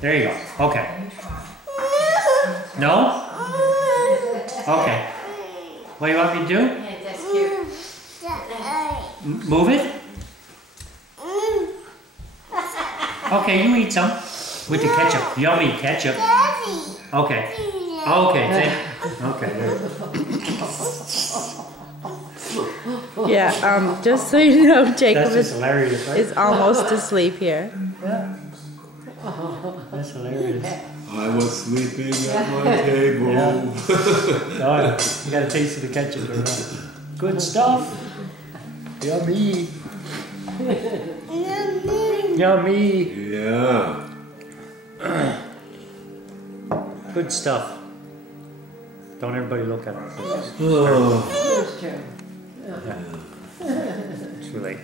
There you go. Okay. No? Okay. What do you want me to do? Yeah, that's cute. Move it? Okay, you eat some. With the ketchup. Yummy ketchup. Okay. Okay. Okay. Yeah, just so you know, Jacob That's just hilarious, right? is almost asleep here. Yeah. That's hilarious. I was sleeping at my table. Yeah. No, you got a taste of the ketchup. Good stuff. Yummy. Yummy. Yeah. Good stuff. Don't everybody look at it. Oh. It's true. Yeah. It's really.